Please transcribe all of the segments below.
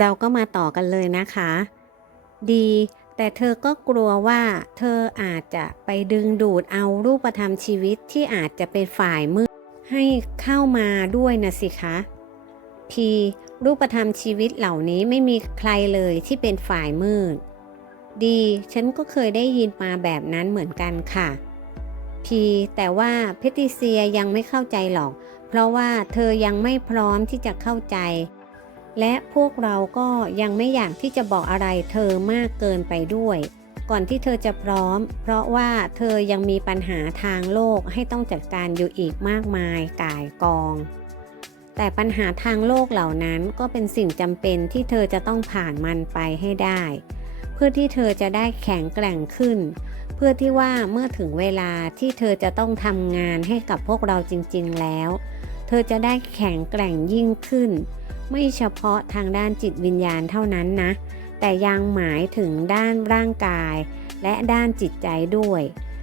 เราก็มาต่อกันเลยนะคะ ดี แต่เธอก็กลัวว่า เธออาจจะไปดึงดูดเอารูปธรรมชีวิตที่อาจจะเป็นฝ่ายมืดให้เข้ามาด้วยนะสิคะพีรูปธรรมชีวิตเหล่านี้ไม่มีใครเลยที่เป็นฝ่ายมืด ดี ฉันก็เคยได้ยินมาแบบนั้นเหมือนกันค่ะพีแต่ว่าเพติเซียยังไม่เข้าใจหรอก เพราะว่าเธอยังไม่พร้อมที่จะเข้าใจ และพวกเราก็ยังไม่อยากที่จะบอกอะไรเธอมากเกินไปด้วย ก่อนที่เธอจะพร้อม เพราะว่าเธอยังมีปัญหาทางโลกให้ต้องจัดการอยู่อีกมากมายกายกอง แต่ปัญหาทางโลกเหล่านั้นก็เป็นสิ่งจำเป็นที่เธอจะต้องผ่านมันไปให้ได้ เพื่อที่เธอจะได้แข็งแกร่งขึ้น เพื่อที่ว่าเมื่อถึงเวลาที่เธอจะต้องทำงานให้กับพวกเราจริง ๆ แล้ว เธอจะได้แข็งแกร่งยิ่งขึ้น ไม่เฉพาะทางด้านจิตวิญญาณเท่านั้นนะ แต่ยังหมายถึงด้านร่างกาย และด้านจิตใจด้วย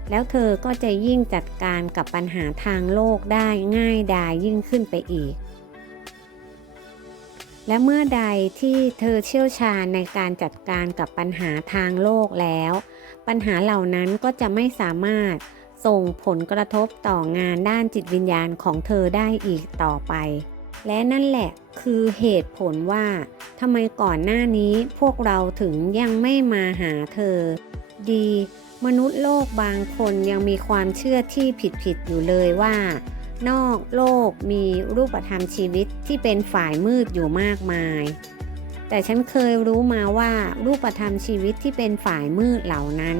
แล้วเธอก็จะยิ่งจัดการกับปัญหาทางโลกได้ง่ายดายยิ่งขึ้นไปอีก และเมื่อใดที่เธอเชี่ยวชาญในการจัดการกับปัญหาทางโลกแล้ว ปัญหาเหล่านั้นก็จะไม่สามารถส่งผลกระทบต่องานด้านจิตวิญญาณของเธอได้อีกต่อไป และนั่นแหละคือเหตุผลว่าทำไมก่อนหน้านี้พวกเราถึงยังไม่มาหาเธอ ดี มนุษย์โลกบางคนยังมีความเชื่อที่ผิดๆอยู่เลยว่า นอกโลกมีรูปธรรมชีวิตที่เป็นฝ่ายมืดอยู่มากมาย แต่ฉันเคยรู้มาว่ารูปธรรมชีวิตที่เป็นฝ่ายมืดเหล่านั้น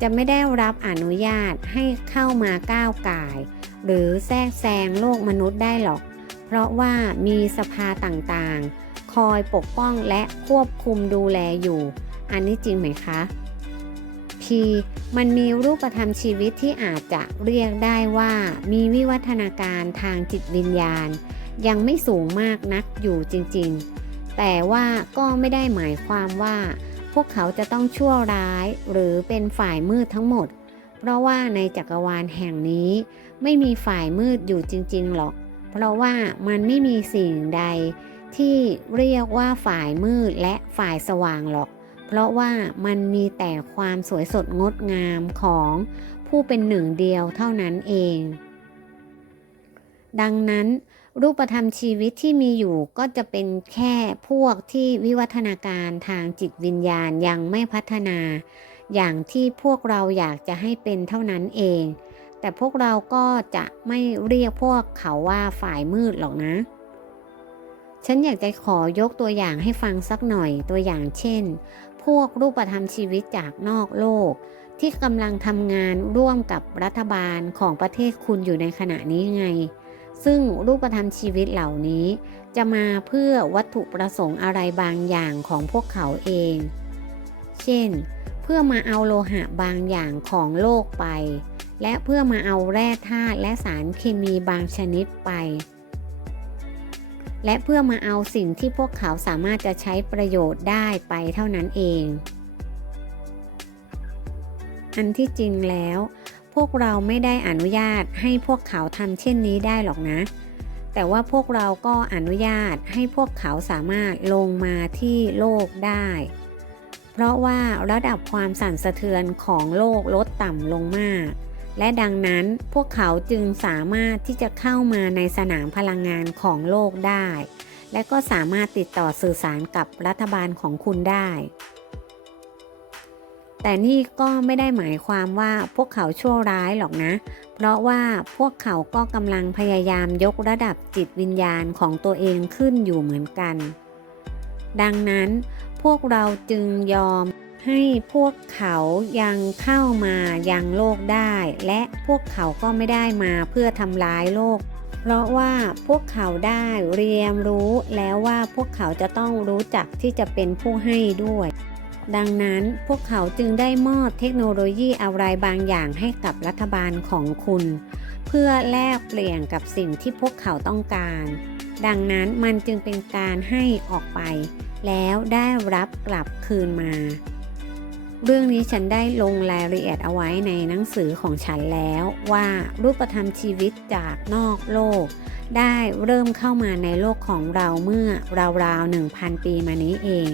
จะไม่ได้รับอนุญาตให้เข้ามาก้าวก่าย หรือแทรกแซงโลกมนุษย์ได้หรอก เพราะว่ามีสภาต่างๆ คอยปกป้องและควบคุมดูแลอยู่ อันนี้จริงไหมคะ P มันมีรูปธรรมชีวิตที่อาจจะเรียกได้ว่ามีวิวัฒนาการทางจิตวิญญาณ ยังไม่สูงมากนักอยู่จริงๆ แต่ว่าก็ไม่ได้หมายความว่า พวกเขาจะต้องชั่วร้ายหรือเป็นฝ่ายมืดทั้งหมด เพราะว่าในจักรวาลแห่งนี้ ไม่มีฝ่ายมืดอยู่จริงๆหรอก เพราะว่ามันไม่มีสิ่งใดที่เรียกว่าฝ่ายมืดและฝ่ายสว่างหรอก เพราะว่ามันมีแต่ความสวยสดงดงามของผู้เป็นหนึ่งเดียวเท่านั้นเอง ดังนั้นรูปธรรมชีวิตที่มีอยู่ก็จะเป็นแค่พวกที่วิวัฒนาการทางจิตวิญญาณยังไม่พัฒนา อย่างที่พวกเราอยากจะให้เป็นเท่านั้นเอง แต่พวกเราก็จะไม่เรียกพวกเขาว่าฝ่ายมืดหรอกนะ ฉันอยากจะขอยกตัวอย่างให้ฟังสักหน่อยตัวอย่างเช่น พวกรูปธรรมชีวิตจากนอกโลก ที่กำลังทำงานร่วมกับรัฐบาลของประเทศคุณอยู่ในขณะนี้ไง ซึ่งรูปธรรมชีวิตเหล่านี้ จะมาเพื่อวัตถุประสงค์อะไรบางอย่างของพวกเขาเอง เช่น เพื่อมาเอาโลหะบางอย่างของโลกไป และเพื่อมาเอาแร่ธาตุและสารเคมีบางชนิดไป และเพื่อมาเอาสิ่งที่พวกเขาสามารถจะใช้ประโยชน์ได้ไปเท่านั้นเอง อันที่จริงแล้ว พวกเราไม่ได้อนุญาตให้พวกเขาทำเช่นนี้ได้หรอกนะ แต่ว่าพวกเราก็อนุญาตให้พวกเขาสามารถลงมาที่โลกได้เพราะว่าระดับความสั่นสะเทือนของโลกลดต่ำลงมาก และดังนั้นพวกเขาจึงสามารถที่จะเข้ามาในสนามพลังงานของโลกได้ และก็สามารถติดต่อสื่อสารกับรัฐบาลของคุณได้ แต่นี่ก็ไม่ได้หมายความว่าพวกเขาชั่วร้ายหรอกนะ เพราะว่าพวกเขาก็กำลังพยายามยกระดับจิตวิญญาณของตัวเองขึ้นอยู่เหมือนกัน ดังนั้นพวกเราจึงยอม ให้พวกเขายังเข้ามายังโลกได้ และพวกเขาก็ไม่ได้มาเพื่อทำร้ายโลก เพราะว่าพวกเขาได้เรียนรู้แล้วว่าพวกเขาจะต้องรู้จักที่จะเป็นผู้ให้ด้วย ดังนั้นพวกเขาจึงได้มอบเทคโนโลยีอะไรบางอย่างให้กับรัฐบาลของคุณ เพื่อแลกเปลี่ยนกับสิ่งที่พวกเขาต้องการ ดังนั้นมันจึงเป็นการให้ออกไป แล้วได้รับกลับคืนมา เรื่องนี้ฉันได้ลงรายละเอียดเอาไว้ในหนังสือของฉันแล้วว่ารูปธรรมชีวิตจากนอกโลก ได้เริ่มเข้ามาในโลกของเราเมื่อราวๆ 1,000 ปีมานี้เอง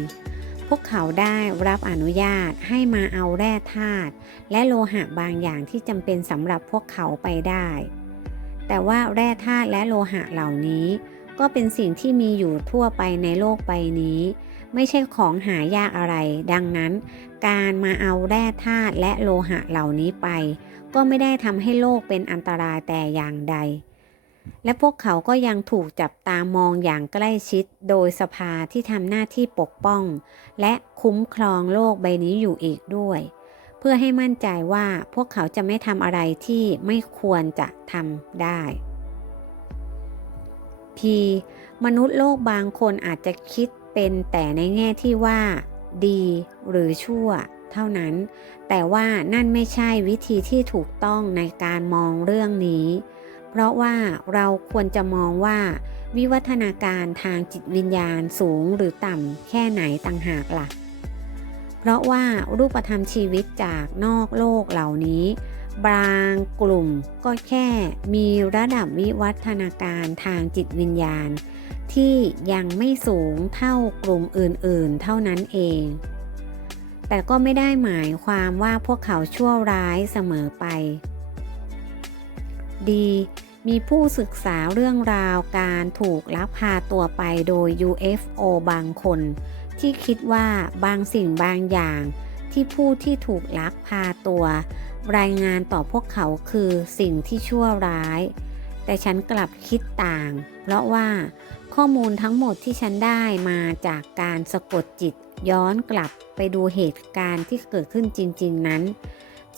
พวกเขาได้รับอนุญาตให้มาเอาแร่ธาตุและโลหะบางอย่างที่จำเป็นสำหรับพวกเขาไปได้ แต่ว่าแร่ธาตุและโลหะเหล่านี้ ก็เป็นสิ่งที่มีอยู่ทั่วไปในโลกใบนี้ ไม่ใช่ของหายากอะไร ดังนั้น การมาเอาแร่ธาตุและโลหะเหล่านี้ไป ก็ไม่ได้ทำให้โลกเป็นอันตรายแต่อย่างใด และพวกเขาก็ยังถูกจับตามองอย่างใกล้ชิดโดยสภาที่ทำหน้าที่ปกป้อง และคุ้มครองโลกใบนี้อยู่อีกด้วย เพื่อให้มั่นใจว่าพวกเขาจะไม่ทำอะไรที่ไม่ควรจะทำได้ P มนุษย์โลกบางคนอาจจะคิดเป็นแต่ในแง่ที่ว่า ดีหรือชั่ว เท่านั้น แต่ว่านั่นไม่ใช่วิธีที่ถูกต้องในการมองเรื่องนี้ เพราะว่าเราควรจะมองว่า วิวัฒนาการทางจิตวิญญาณสูงหรือต่ำแค่ไหนต่างหากล่ะ เพราะว่ารูปธรรมชีวิตจากนอกโลกเหล่านี้ บางกลุ่มก็แค่มีระดับวิวัฒนาการทางจิตวิญญาณ ที่ยังไม่สูงเท่ากลุ่มอื่นๆ เท่านั้นเอง แต่ก็ไม่ได้หมายความว่าพวกเขาชั่วร้ายเสมอไป ดี มีผู้ศึกษาเรื่องราวการถูกลักพาตัวไปโดย UFO บางคน ที่คิดว่าบางสิ่งบางอย่างที่ผู้ที่ถูกลักพาตัว รายงานต่อพวกเขาคือสิ่งที่ชั่วร้าย แต่ฉันกลับคิดต่าง เพราะว่าข้อมูลทั้งหมดที่ฉันได้มาจากการสะกดจิตย้อนกลับไปดูเหตุการณ์ที่เกิดขึ้นจริง ๆ นั้น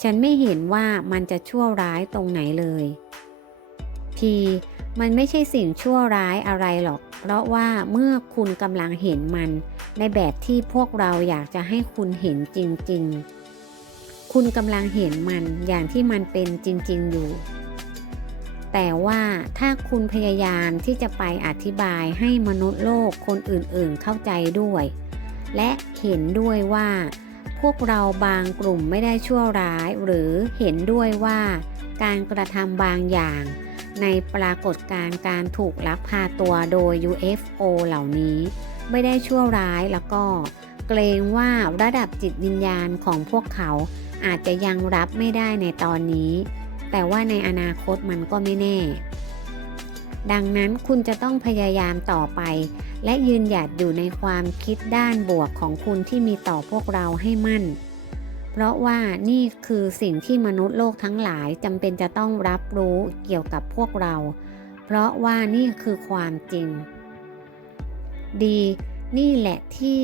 ฉันไม่เห็นว่ามันจะชั่วร้ายตรงไหนเลย P มันไม่ใช่สิ่งชั่วร้ายอะไรหรอก เพราะว่าเมื่อคุณกำลังเห็นมัน ในแบบที่พวกเราอยากจะให้คุณเห็นจริง ๆ คุณกำลังเห็นมันอย่างที่มันเป็นจริง ๆ อยู่ แต่ว่าถ้าคุณพยายามที่จะไปอธิบายให้มนุษย์โลกคนอื่นๆเข้าใจด้วย และเห็นด้วยว่า พวกเราบางกลุ่มไม่ได้ชั่วร้าย หรือเห็นด้วยว่าการกระทำบางอย่าง ในปรากฏการณ์การถูกลักพาตัวโดย UFO เหล่านี้ ไม่ได้ชั่วร้ายแล้วก็ เกรงว่าระดับจิตวิญญาณของพวกเขา อาจจะยังรับไม่ได้ในตอนนี้ แต่ว่าในอนาคตมันก็ไม่แน่ ดังนั้นคุณจะต้องพยายามต่อไป และยืนหยัดอยู่ในความคิดด้านบวกของคุณที่มีต่อพวกเราให้มั่น เพราะว่านี่คือสิ่งที่มนุษย์โลกทั้งหลายจำเป็นจะต้องรับรู้เกี่ยวกับพวกเรา เพราะว่านี่คือความจริง ดี นี่แหละที่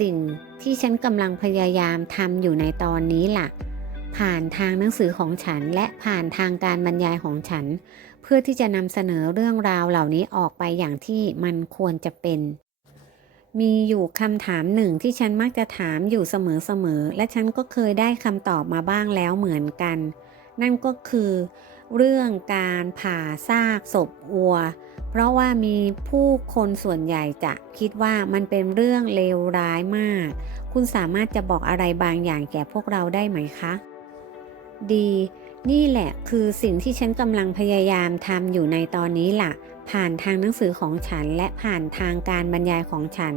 สิ่งที่ฉันกำลังพยายามทำอยู่ในตอนนี้ล่ะ ผ่านทางหนังสือของฉันและผ่านทางการบรรยายของฉัน เพื่อที่จะนำเสนอเรื่องราวเหล่านี้ออกไปอย่างที่มันควรจะเป็น มีอยู่คำถามหนึ่งที่ฉันมักจะถามอยู่เสมอๆและฉันก็เคยได้คำตอบมาบ้างแล้วเหมือนกัน นั่นก็คือ เรื่องการผ่าซากศพวัว เพราะว่ามีผู้คนส่วนใหญ่จะคิดว่ามันเป็นเรื่องเลวร้ายมาก คุณสามารถจะบอกอะไรบางอย่างแก่พวกเราได้ไหมคะ ดี นี่แหละคือสิ่งที่ฉันกำลังพยายามทำอยู่ในตอนนี้ล่ะ ผ่านทางหนังสือของฉันและผ่านทางการบรรยายของฉัน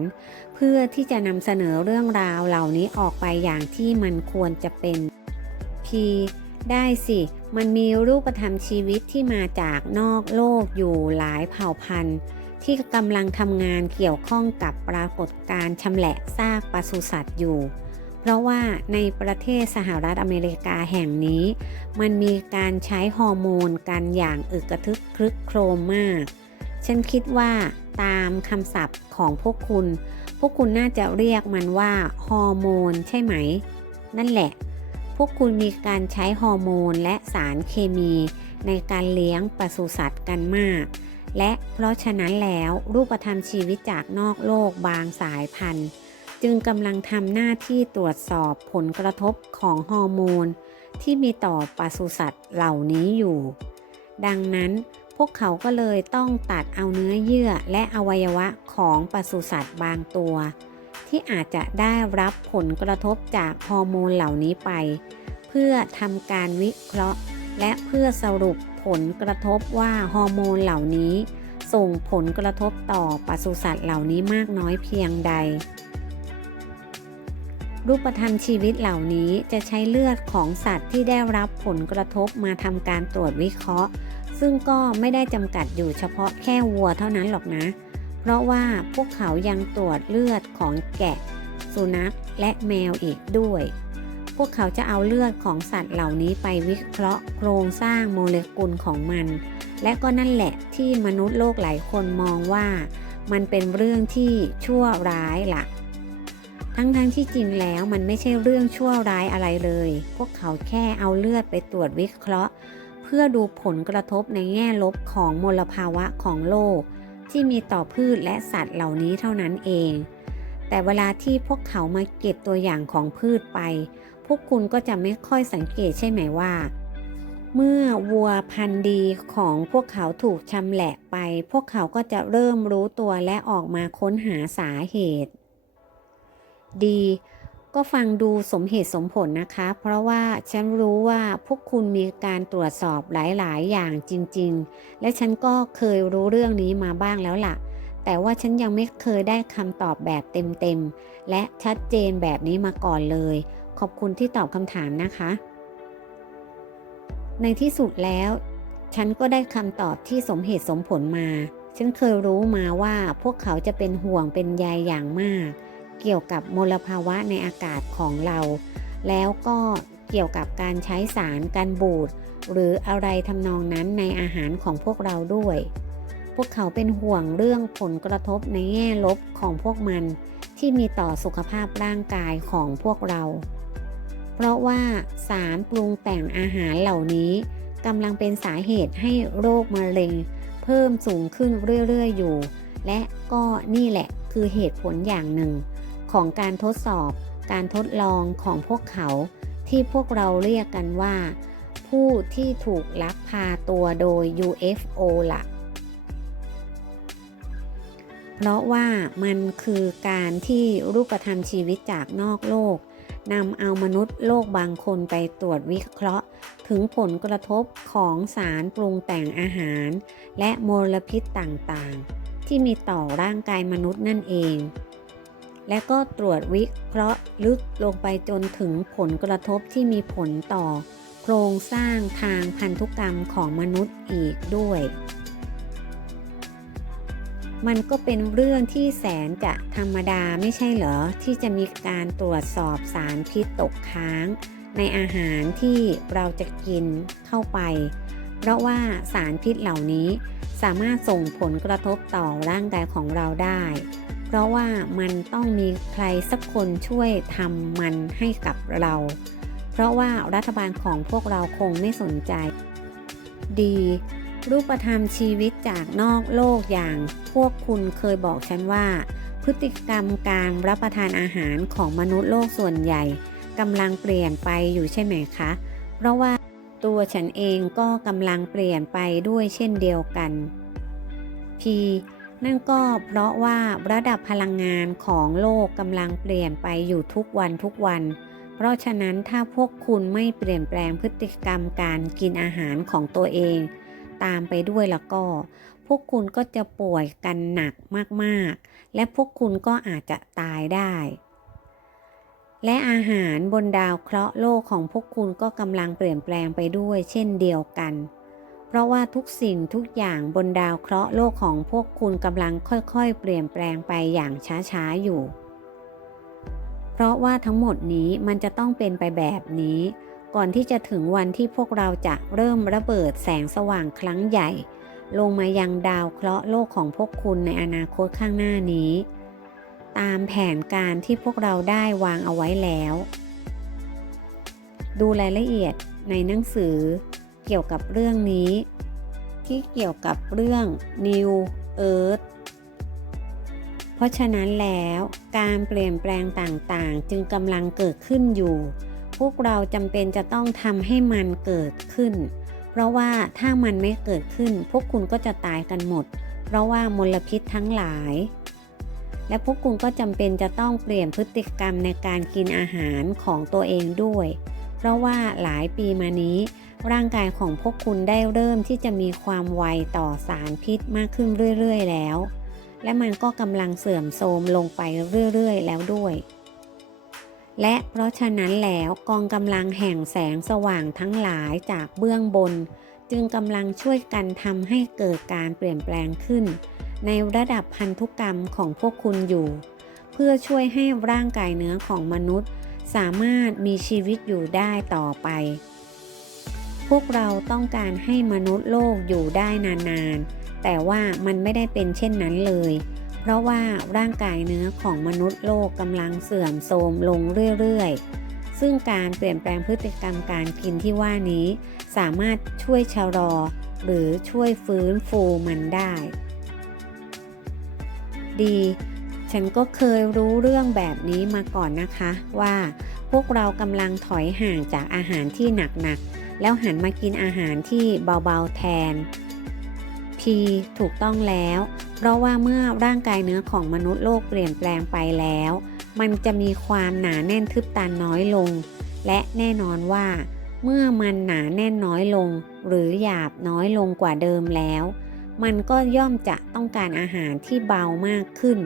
เพื่อที่จะนำเสนอเรื่องราวเหล่านี้ออกไปอย่างที่มันควรจะเป็น P ได้สิ มันมีรูปธรรมชีวิตที่มาจากนอกโลกอยู่หลายเผ่าพันธุ์ ที่กำลังทำงานเกี่ยวข้องกับปรากฏการณ์ชำแหละซากปศุสัตว์อยู่ เพราะว่าในประเทศสหรัฐอเมริกาแห่งนี้ มันมีการใช้ฮอร์โมนกันอย่างอึกกระทึกครึกโครมมาก ฉันคิดว่าตามคำศัพท์ของพวกคุณ พวกคุณน่าจะเรียกมันว่าฮอร์โมนใช่ไหม นั่นแหละ พวกคุณมีการใช้ฮอร์โมนและสารเคมีในการเลี้ยงปศุสัตว์กันมาก และเพราะฉะนั้นแล้วรูปธรรมชีวิตจากนอกโลกบางสายพันธุ์ จึงกำลังทำหน้าที่ตรวจสอบผลกระทบของฮอร์โมน ที่มีต่อปศุสัตว์เหล่านี้อยู่ ดังนั้นพวกเขาก็เลยต้องตัดเอาเนื้อเยื่อและอวัยวะของปศุสัตว์บางตัว ที่อาจจะได้รับผลกระทบจากฮอร์โมนเหล่านี้ไป เพื่อทำการวิเคราะห์ และเพื่อสรุปผลกระทบว่าฮอร์โมนเหล่านี้ ส่งผลกระทบต่อปศุสัตว์เหล่านี้มากน้อยเพียงใด รูปธรรมชีวิตเหล่านี้จะใช้เลือดของสัตว์ที่ได้รับผลกระทบมาทำการตรวจวิเคราะห์ ซึ่งก็ไม่ได้จำกัดอยู่เฉพาะแค่วัวเท่านั้นหรอกนะ เพราะว่าพวกเขายังตรวจเลือดของแกะ สุนัขและแมวอีกด้วย พวกเขาจะเอาเลือดของสัตว์เหล่านี้ไปวิเคราะห์โครงสร้างโมเลกุลของมัน และก็นั่นแหละที่มนุษย์โลกหลายคนมองว่า มันเป็นเรื่องที่ชั่วร้ายล่ะทั้งๆทที่จริงแล้วมันไม่ใช่เรื่องชั่วร้ายอะไรเลย พวกเขาแค่เอาเลือดไปตรวจวิเคราะห์ เพื่อดูผลกระทบในแง่ลบของมลภาวะของโลก ที่มีต่อพืชและสัตว์เหล่านี้เท่านั้นเอง แต่เวลาที่พวกเขามาเก็บตัวอย่างของพืชไป พวกคุณก็จะไม่ค่อยสังเกตใช่ไหมว่า เมื่อวัวพันธุ์ดีของพวกเขาถูกชำแหละไป พวกเขาก็จะเริ่มรู้ตัวและออกมาค้นหาสาเหตุ ดี ก็ฟังดูสมเหตุสมผลนะคะ เพราะว่าฉันรู้ว่าพวกคุณมีการตรวจสอบหลาย ๆ อย่างจริง ๆ และฉันก็เคยรู้เรื่องนี้มาบ้างแล้วล่ะ แต่ว่าฉันยังไม่เคยได้คำตอบแบบเต็ม ๆ และชัดเจนแบบนี้มาก่อนเลย ขอบคุณที่ตอบคำถามนะคะ ในที่สุดแล้ว ฉันก็ได้คำตอบที่สมเหตุสมผลมา ฉันเคยรู้มาว่าพวกเขาจะเป็นห่วงเป็นใยอย่างมาก เกี่ยวกับมลภาวะในอากาศของเรา แล้วก็เกี่ยวกับการใช้สารการบูดหรืออะไรทำนองนั้นในอาหารของพวกเราด้วย พวกเขาเป็นห่วงเรื่องผลกระทบในแง่ลบของพวกมันที่มีต่อสุขภาพร่างกายของพวกเรา เพราะว่าสารปรุงแต่งอาหารเหล่านี้กำลังเป็นสาเหตุให้โรคมะเร็ง เพิ่มสูงขึ้นเรื่อยๆอยู่ และก็นี่แหละ คือเหตุผลอย่างหนึ่ง ของการทดสอบ การทดลองของพวกเขา ที่พวกเราเรียกกันว่า ผู้ที่ถูกลักพาตัวโดย UFO ละ่ะ เพราะว่ามันคือการที่รูปธรรมชีวิตจากนอกโลกนำเอามนุษย์โลกบางคนไปตรวจวิเคราะห์ ถึงผลกระทบของสารปรุงแต่งอาหาร และมลพิษต่างๆ ที่มีต่อร่างกายมนุษย์นั่นเอง และก็ตรวจวิเคราะห์ลึกลงไปจนถึงผลกระทบที่มีผลต่อ โครงสร้างทางพันธุกรรมของมนุษย์อีกด้วย มันก็เป็นเรื่องที่แสนจะธรรมดาไม่ใช่เหรอ ที่จะมีการตรวจสอบสารพิษตกค้าง ในอาหารที่เราจะกินเข้าไป เพราะว่าสารพิษเหล่านี้สามารถส่งผลกระทบต่อร่างกายของเราได้ เพราะว่ามันต้องมีใครสักคนช่วยทำมันให้กับเรา เพราะว่ารัฐบาลของพวกเราคงไม่สนใจ ดี รูปธรรมชีวิตจากนอกโลกอย่างพวกคุณเคยบอกฉันว่า พฤติกรรมการรับประทานอาหารของมนุษย์โลกส่วนใหญ่กำลังเปลี่ยนไปอยู่ใช่ไหมคะ เพราะว่า ตัวฉันเองก็กำลังเปลี่ยนไปด้วยเช่นเดียวกัน P นั่นก็เพราะว่าระดับพลังงานของโลกกำลังเปลี่ยนไปอยู่ทุกวันทุกวัน เพราะฉะนั้นถ้าพวกคุณไม่เปลี่ยนแปลงพฤติกรรมการกินอาหารของตัวเอง ตามไปด้วยแล้วก็ พวกคุณก็จะป่วยกันหนักมากๆ และพวกคุณก็อาจจะตายได้ และอาหารบนดาวเคราะห์โลกของพวกคุณก็กำลังเปลี่ยนแปลงไปด้วยเช่นเดียวกัน เพราะว่าทุกสิ่งทุกอย่างบนดาวเคราะห์โลกของพวกคุณกำลังค่อยๆ เปลี่ยนแปลงไปอย่างช้าๆอยู่ เพราะว่าทั้งหมดนี้มันจะต้องเป็นไปแบบนี้ ก่อนที่จะถึงวันที่พวกเราจะเริ่มระเบิดแสงสว่างครั้งใหญ่ ลงมายังดาวเคราะห์โลกของพวกคุณในอนาคตข้างหน้านี้ ตามแผนการที่พวกเราได้วางเอาไว้แล้ว ดูรายละเอียดในหนังสือเกี่ยวกับเรื่องนี้ ที่เกี่ยวกับเรื่อง New Earth เพราะฉะนั้นแล้วการเปลี่ยนแปลงต่างๆ จึงกำลังเกิดขึ้นอยู่ พวกเราจำเป็นจะต้องทำให้มันเกิดขึ้น เพราะว่าถ้ามันไม่เกิดขึ้น พวกคุณก็จะตายกันหมด เพราะว่ามลพิษทั้งหลาย และพวกคุณก็จำเป็นจะต้องเปลี่ยนพฤติกรรมในการกินอาหารของตัวเองด้วย เพราะว่าหลายปีมานี้ ร่างกายของพวกคุณได้เริ่มที่จะมีความไวต่อสารพิษมากขึ้นเรื่อยๆ แล้ว และมันก็กำลังเสื่อมโทรมลงไปเรื่อยๆ แล้วด้วยและเพราะฉะนั้นแล้วกองกำลังแห่งแสงสว่างทั้งหลายจากเบื้องบน จึงกำลังช่วยกันทำให้เกิดการเปลี่ยนแปลงขึ้น ในระดับพันธุกรรมของพวกคุณอยู่ เพื่อช่วยให้ร่างกายเนื้อของมนุษย์ สามารถมีชีวิตอยู่ได้ต่อไป พวกเราต้องการให้มนุษย์โลกอยู่ได้นานๆ แต่ว่ามันไม่ได้เป็นเช่นนั้นเลย เพราะว่าร่างกายเนื้อของมนุษย์โลกกำลังเสื่อมโทรมลงเรื่อยๆซึ่งการเปลี่ยนแปลงพฤติกรรมการกินที่ว่านี้ สามารถช่วยชะลอ หรือช่วยฟื้นฟูมันได้ ดี ฉันก็เคยรู้เรื่องแบบนี้มาก่อนนะคะ ว่าพวกเรากำลังถอยห่างจากอาหารที่หนักๆ แล้วหันมากินอาหารที่เบาๆแทน P ถูกต้องแล้ว เพราะว่าเมื่อร่างกายเนื้อของมนุษย์โลกเปลี่ยนแปลงไปแล้ว มันจะมีความหนาแน่นทึบตันน้อยลง และแน่นอนว่า เมื่อมันหนาแน่นน้อยลง หรือหยาบน้อยลงกว่าเดิมแล้ว มันก็ย่อมจะต้องการอาหารที่เบามากขึ้น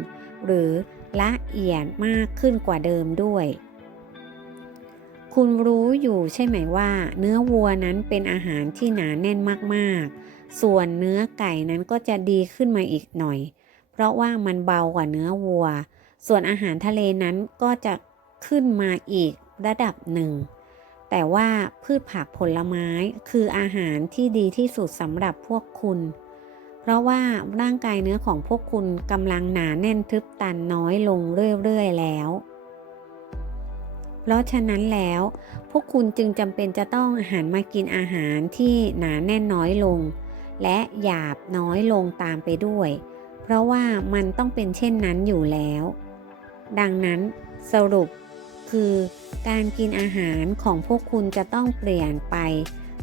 หรือละเอียดมากขึ้นกว่าเดิมด้วย คุณรู้อยู่ใช่ไหมว่า เนื้อวัวนั้นเป็นอาหารที่หนาแน่นมากๆ ส่วนเนื้อไก่นั้นก็จะดีขึ้นมาอีกหน่อย เพราะว่ามันเบากว่าเนื้อวัว ส่วนอาหารทะเลนั้นก็จะขึ้นมาอีกระดับหนึ่ง แต่ว่าพืชผักผลไม้คืออาหารที่ดีที่สุดสำหรับพวกคุณ ราะว่าร่างกายเนื้อของพวกคุณกำลังหนาแน่นทึบตันน้อยลงเรื่อยๆแล้ว เพราะฉะนั้นแล้ว พวกคุณจึงจำเป็นจะต้องหันมากินอาหารที่หนาแน่นน้อยลง และหยาบน้อยลงตามไปด้วย เพราะว่ามันต้องเป็นเช่นนั้นอยู่แล้ว ดังนั้นสรุปคือการกินอาหารของพวกคุณจะต้องเปลี่ยนไป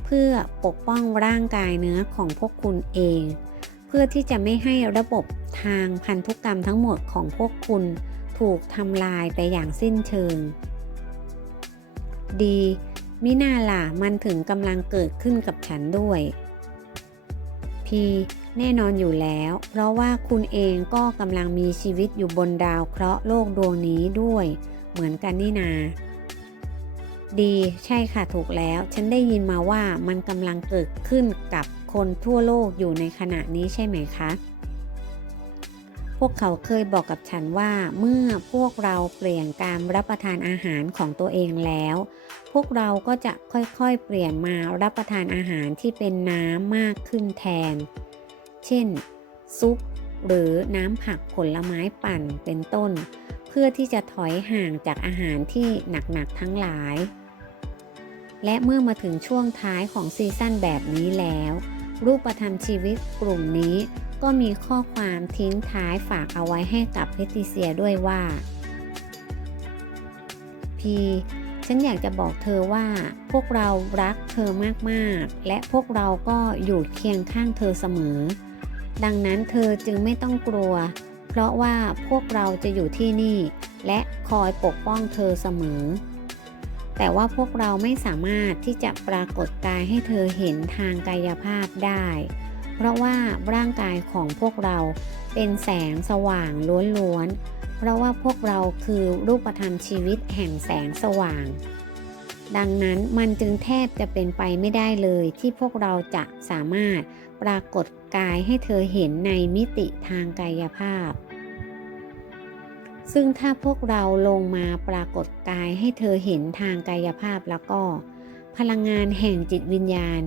เพื่อปกป้องร่างกายเนื้อของพวกคุณเอง พื่อที่จะไม่ให้ระบบทางพันธุกรรมทั้งหมดของพวกคุณถูกทำลายไปอย่างสิ้นเชิง ดี มิน่าล่ะมันถึงกำลังเกิดขึ้นกับฉันด้วยพีแน่นอนอยู่แล้ว เพราะว่าคุณเองก็กำลังมีชีวิตอยู่บนดาวเคราะห์โลกดวงนี้ด้วย เหมือนกันนี่นา ดี ใช่ค่ะถูกแล้ว ฉันได้ยินมาว่ามันกำลังเกิดขึ้นกับ คนทั่วโลกอยู่ในขณะนี้ใช่ไหมคะ พวกเขาเคยบอกกับฉันว่าเมื่อพวกเราเปลี่ยนการรับประทานอาหารของตัวเองแล้ว พวกเราก็จะค่อยๆเปลี่ยนมารับประทานอาหารที่เป็นน้ำมากขึ้นแทน เช่น ซุปหรือน้ำผักผลไม้ปั่นเป็นต้น เพื่อที่จะถอยห่างจากอาหารที่หนักๆทั้งหลาย และเมื่อมาถึงช่วงท้ายของซีซั่นแบบนี้แล้ว รูปธรรมชีวิตกลุ่มนี้ ก็มีข้อความทิ้งท้ายฝากเอาไว้ให้กับเพติเซียด้วยว่า พี ฉันอยากจะบอกเธอว่า พวกเรารักเธอมากๆ และพวกเราก็อยู่เคียงข้างเธอเสมอ ดังนั้นเธอจึงไม่ต้องกลัว เพราะว่าพวกเราจะอยู่ที่นี่ และคอยปกป้องเธอเสมอ แต่ว่าพวกเราไม่สามารถที่จะปรากฏกายให้เธอเห็นทางกายภาพได้ เพราะว่าร่างกายของพวกเราเป็นแสงสว่างล้วนๆ เพราะว่าพวกเราคือรูปธรรมชีวิตแห่งแสงสว่าง ดังนั้นมันจึงแทบจะเป็นไปไม่ได้เลยที่พวกเราจะสามารถปรากฏกายให้เธอเห็นในมิติทางกายภาพ ซึ่งถ้าพวกเราลงมาปรากฏกายให้เธอเห็นทางกายภาพแล้วก็ พลังงานแห่งจิตวิญญาณ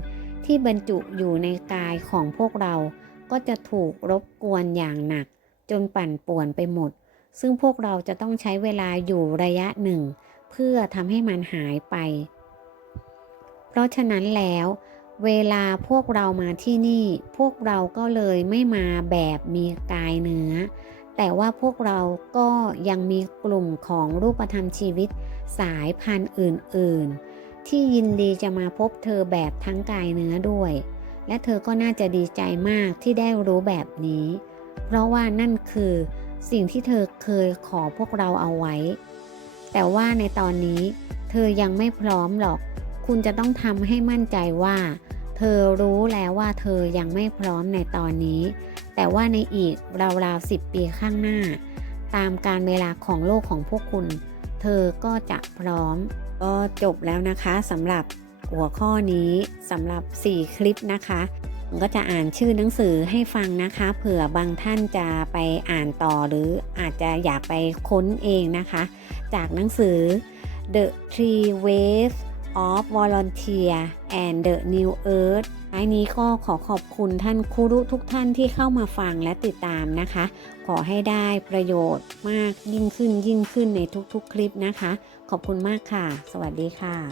ที่บรรจุอยู่ในกายของพวกเราก็จะถูกรบกวนอย่างหนัก จนปั่นป่วนไปหมด ซึ่งพวกเราจะต้องใช้เวลาอยู่ระยะหนึ่ง เพื่อทำให้มันหายไป เพราะฉะนั้นแล้ว เวลาพวกเรามาที่นี่ พวกเราก็เลยไม่มาแบบมีกายเนื้อ แต่ว่าพวกเราก็ยังมีกลุ่มของรูปธรรมชีวิตสายพันธุ์อื่น ๆ ที่ยินดีจะมาพบเธอแบบทั้งกายเนื้อด้วย และเธอก็น่าจะดีใจมากที่ได้รู้แบบนี้ เพราะว่านั่นคือสิ่งที่เธอเคยขอพวกเราเอาไว้ แต่ว่าในตอนนี้เธอยังไม่พร้อมหรอก คุณจะต้องทำให้มั่นใจว่า เธอรู้แล้วว่าเธอยังไม่พร้อมในตอนนี้ แต่ว่าในอีกราวๆสิบปีข้างหน้า ตามการเวลาของโลกของพวกคุณ เธอก็จะพร้อม ก็จบแล้วนะคะสำหรับหัวข้อนี้สำหรับ 4 คลิปนะคะก็จะอ่านชื่อหนังสือให้ฟังนะคะ เผื่อบางท่านจะไปอ่านต่อหรืออาจจะอยากไปค้นเองนะคะ จากหนังสือ The Three Waves of Volunteer and the New Earth ท้ายนี้ก็ขอขอบคุณท่านครูรุทุกท่านที่เข้ามาฟังและติดตามนะคะ ขอให้ได้ประโยชน์มากยิ่งขึ้นยิ่งขึ้นในทุกๆ คลิปนะคะ ขอบคุณมากค่ะ สวัสดีค่ะ